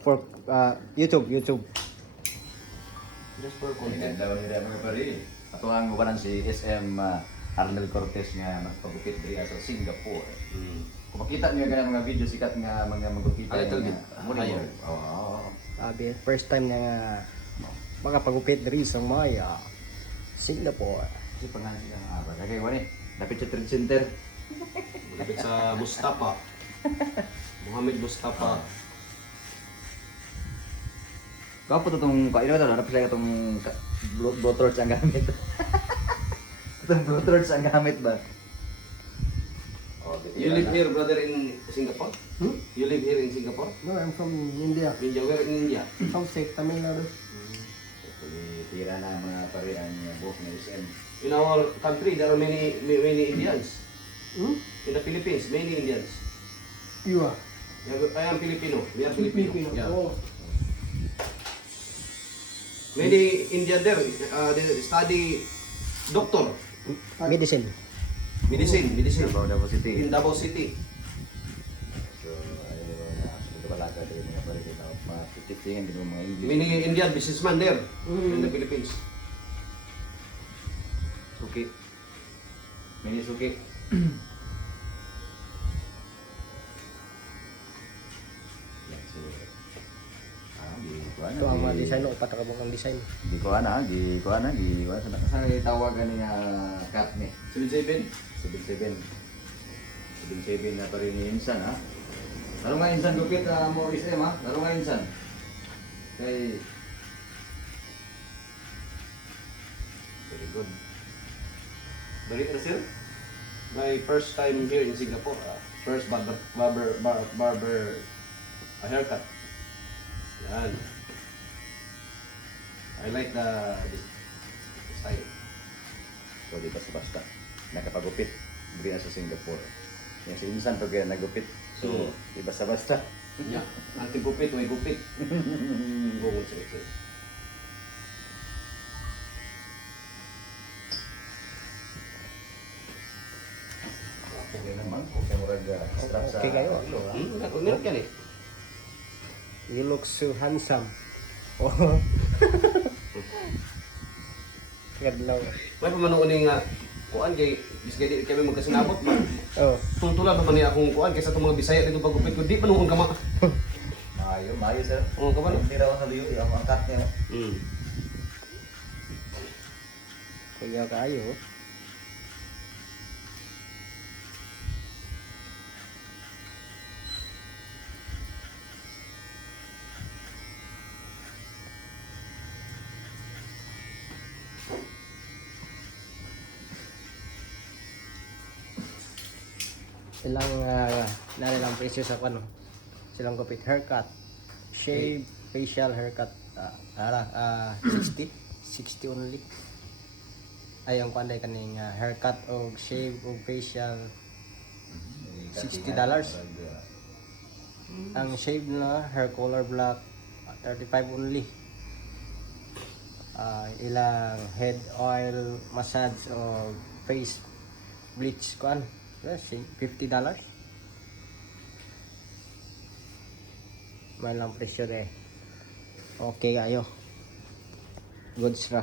For YouTube. Just for Content content. daw nila mga pare. Ato ang ubanan si SM Arnel Cortez nga nagpagupit diri sa Singapore. Kung makita niyo ganang mga video sikat nga mga magupita. A little bit higher. Oo. Sabi, first time niya nga makapagupit diri sa Maya, Singapore. Si pangalan niya nga ba? Kaya wani, dapat sa trade center. Malapit sa Mustafa. Muhammad Mustafa. Kapo to tong kaino to, dapat sila itong blowtorch ang gamit. Itong blowtorch ang gamit ba? Oh, You live here, brother, in Singapore? Hmm? You live here in Singapore? No, I'm from India. India, where in India? South Tamil Nadu. Tira na mga pare ang buhok ng SM. In our country, there are many Indians. Hmm? In the Philippines, many Indians. You are? I am Filipino. We are Filipino. Yeah. Oh. Many Indian there, they study doctor, Medicine. medicine. Davao City. In Davao City. So, ito pala ka dito mga pare kita matititingin din mga English. Many Indian businessman there in the Philippines. Suki. Mini suki. Yan, so, di ko Ito ang mga design o patakabang ang design. Di ko ana, sa tawagan niya cut ni. 77. 77 na pa rin ni Insan ha. Lalo nga Insan dupit mo SM ha. Lalo nga Insan. Kay very good. Balik na sir. My first time here in Singapore. First barber a haircut. Yan. I like the style. So di basta nakapagupit diri sa Singapore. Yung si Insan pag nagupit. So di basta. Yeah. Anti gupit, may gupit. Bungol sir. Okay naman. Okay mo rag strap sa Okay kayo. ulo, ha? Meron yan eh. You look so handsome. Oh. Gadlaw. May pamanuon nga kuan kay bisgay di kami magkasinabot ba. Oh. Tultulan pa man ni akong kuan kaysa itong mga Bisaya dito pagupit ko di pa noon kama. Maayo sir. Oo ka ba no? Tira ko sa liyo, ang angkat niya. Kuya kayo. Silang nalalang presyo sa ano. Silang gupit haircut, shave, facial haircut. 60 only. Ay ang panday kaning haircut o shave o facial $60. Ang shave na hair color black 35 only. Ilang head oil massage o face bleach kuan $50. May lang presyo de. Okay kayo. Goods ra.